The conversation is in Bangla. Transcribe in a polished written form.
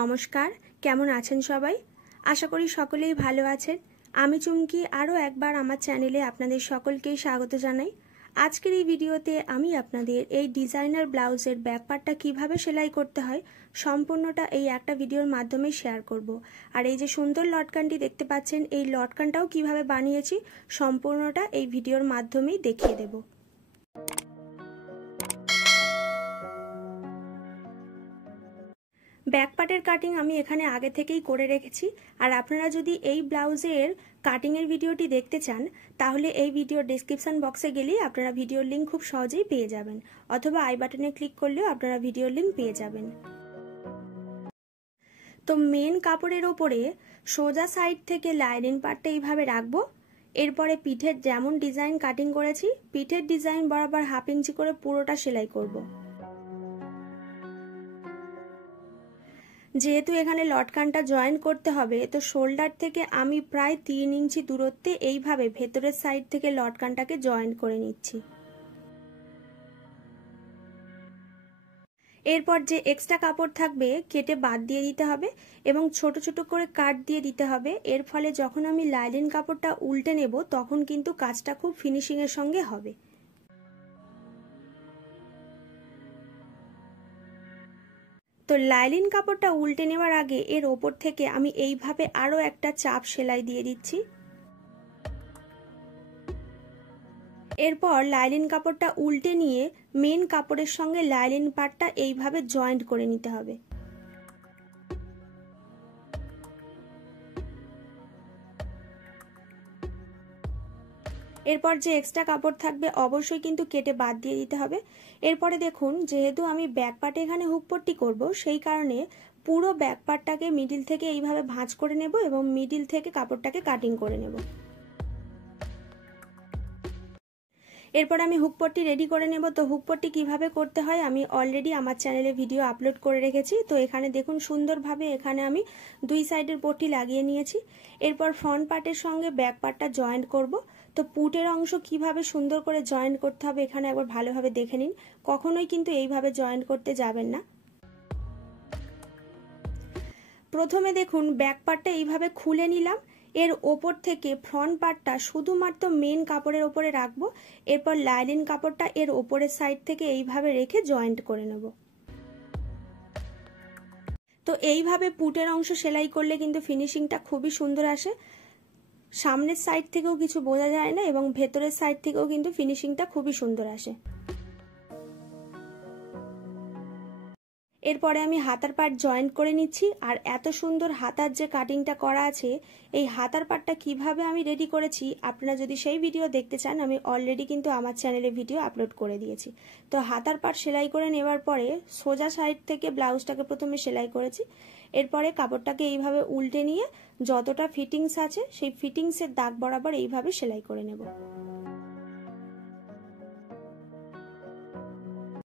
নমস্কার, কেমন আছেন সবাই? আশা করি সকলেই ভালো আছেন। আমি চুমকি আরও একবার আমার চ্যানেলে আপনাদের সকলকেই স্বাগত জানাই। আজকের এই ভিডিওতে আমি আপনাদের এই ডিজাইনার ব্লাউজের ব্যাক পার্টটা কীভাবে সেলাই করতে হয় সম্পূর্ণটা এই একটা ভিডিওর মাধ্যমে শেয়ার করব। আর এই যে সুন্দর লটকানটি দেখতে পাচ্ছেন, এই লটকানটাও কিভাবে বানিয়েছি সম্পূর্ণটা এই ভিডিওর মাধ্যমেই দেখিয়ে দেব। ব্যাক পার্টের কাটিং আমি এখানে আগে থেকেই করে রেখেছি। আর আপনারা যদি এই ব্লাউজের কাটিংয়ের ভিডিওটি দেখতে চান তাহলে এই ভিডিওর ডেসক্রিপশন বক্সে গেলেই আপনারা ভিডিওর লিঙ্ক খুব সহজেই পেয়ে যাবেন, অথবা আই বাটনে ক্লিক করলেও আপনারা ভিডিওর লিঙ্ক পেয়ে যাবেন। তো মেন কাপড়ের ওপরে সোজা সাইড থেকে লাইনিং পার্টটা এইভাবে রাখবো। এরপরে পিঠের যেমন ডিজাইন কাটিং করেছি পিঠের ডিজাইন বরাবর 1/2 ইঞ্চি করে পুরোটা সেলাই করব। যেহেতু এখানে লটকানটা জয়েন করতে হবে, তো শোল্ডার থেকে আমি প্রায় 3 ইঞ্চি দূরত্বে এইভাবে ভেতরের সাইড থেকে লটকানটাকে জয়েন করে নিচ্ছি। এরপর যে এক্সট্রা কাপড় থাকবে কেটে বাদ দিয়ে দিতে হবে এবং ছোট ছোট করে কাট দিয়ে দিতে হবে। এর ফলে যখন আমি লাইনিং কাপড়টা উল্টে নেব তখন কিন্তু কাজটা খুব ফিনিশিং এর সঙ্গে হবে। তো লাইনিং কাপড়টা উল্টে নেওয়ার আগে এর ওপর থেকে আমি এইভাবে আরো একটা চাপ সেলাই দিয়ে দিচ্ছি। এরপর লাইনিং কাপড়টা উল্টে নিয়ে মেন কাপড়ের সঙ্গে লাইনিং পার্টটা এইভাবে জয়েন্ট করে নিতে হবে। এরপর যে এক্সট্রা কাপড় থাকবে অবশ্যই কিন্তু কেটে বাদ দিয়ে দিতে হবে। এরপরে দেখুন, যেহেতু আমি ব্যাক পার্টে এখানে হুক পট্টি করব, সেই কারণে পুরো ব্যাক পার্টটাকে মিডিল থেকে এইভাবে ভাঁজ করে নেব এবং মিডিল থেকে কাপড়টাকে কাটিং করে নেব। এরপর আমি হুক পট্টি রেডি করে নেব। তো হুক পট্টি কিভাবে করতে হয় আমি অলরেডি আমার চ্যানেলে ভিডিও আপলোড করে রেখেছি। তো এখানে দেখুন সুন্দরভাবে এখানে আমি দুই সাইডের পট্টি লাগিয়ে নিয়েছি। এরপর ফ্রন্ট পার্টের সঙ্গে ব্যাক পার্টটা জয়েন্ট করব। তো পুটের অংশ কিভাবে সুন্দর করে জয়েন্ট করতে হবে এখানে একবার ভালোভাবে দেখে নিন। কখনোই কিন্তু এইভাবে জয়েন্ট করতে যাবেন না। প্রথমে দেখুন ব্যাক পার্টটা এইভাবে খুলে নিলাম। এর ওপর থেকে ফ্রন্ট পার্টটা শুধুমাত্র মেন কাপড়ের ওপরে রাখবো। এরপর লাইনিং কাপড়টা এর ওপরের সাইড থেকে এইভাবে রেখে জয়েন্ট করে নেব। তো এইভাবে পুটের অংশ সেলাই করলে কিন্তু ফিনিশিংটা খুবই সুন্দর আসে। সামনের সাইড থেকেও কিছু বোঝা যায় না এবং ভেতরের সাইড থেকেও কিন্তু ফিনিশিংটা খুবই সুন্দর আসে। এরপরে আমি হাতার পার্ট জয়েন্ট করে নিচ্ছি। আর এত সুন্দর হাতার যে কাটিংটা করা আছে, এই হাতার পার্টটা কিভাবে আমি রেডি করেছি আপনারা যদি সেই ভিডিও দেখতে চান আমি অলরেডি কিন্তু আমার চ্যানেলে ভিডিও আপলোড করে দিয়েছি। তো হাতার পার্ট সেলাই করে নেওয়ার পরে সোজা সাইড থেকে ব্লাউজটাকে প্রথমে সেলাই করেছি। এরপরে কাপড়টাকে এইভাবে উল্টে নিয়ে যতটা ফিটিংস আছে সেই ফিটিংসের দাগ বরাবর এইভাবে সেলাই করে নেব।